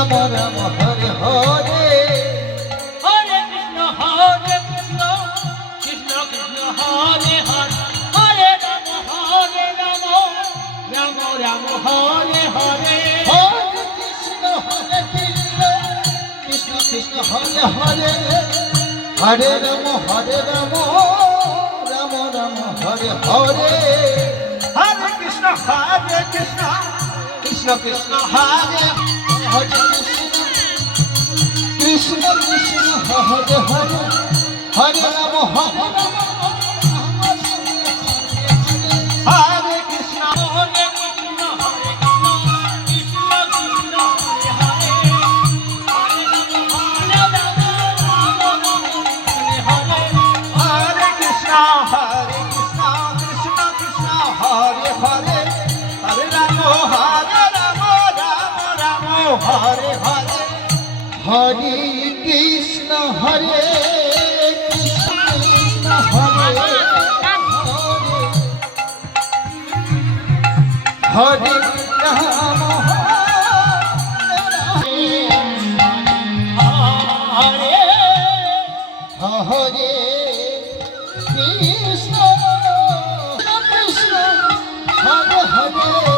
Ram Ram Hare Hare Hare Krishna Krishna Krishna Hare Hare Hare Ram Ram Ram Hare Hare Hare Krishna Krishna Krishna Hare Hare Hare Ram Ram Ram Hare Hare Hare Krishna Krishna Krishna Hare Hare Krishna Krishna Hare Hare Hare Ram Hare Krishna Hare Krishna Krishna Krishna Hare Hare Hare Krishna Krishna Krishna Hare Hare Hare Ram Ram Hare Hare Hare Krishna Hare Krishna Hare Hare Ram Hare Hare Krishna Krishna Hare Hare